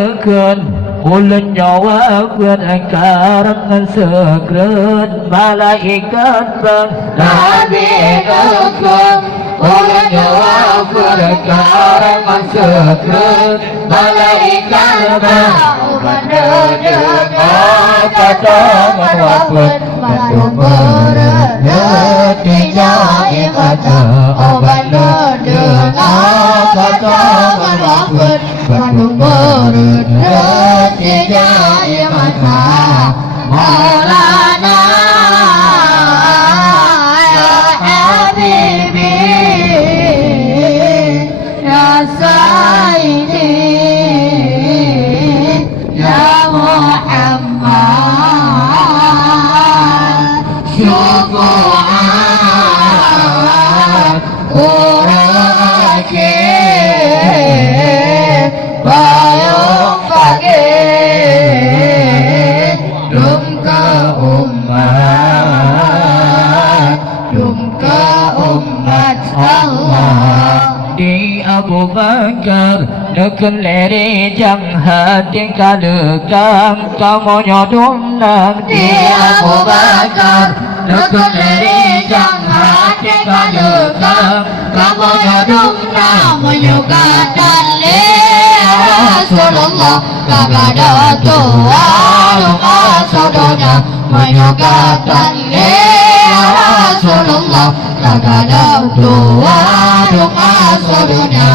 sekeun ulun nyawa berangkaran sekeun malaikat bang nabi kekeun ulun nyawa berangkaran sekeun malaikat bang menuju kadang wapun bandung berenang dijai mata obat dengan kadang wapun bandung berenang dijai mata Maulana ya Habibi ya Sayyidi ya Muhammad syukuran urake bayung pagi dum ke umat Allah di Abu Bakar nekun leri jang hati kadekang kamu nyodum nang di Abu Bakar nekun leri jang hati kadekang kamu nyodum nang menyukakan Rasulullah kepada Tuhan maksudnya menyukakan Rasulullah kepada Tuhan maksudnya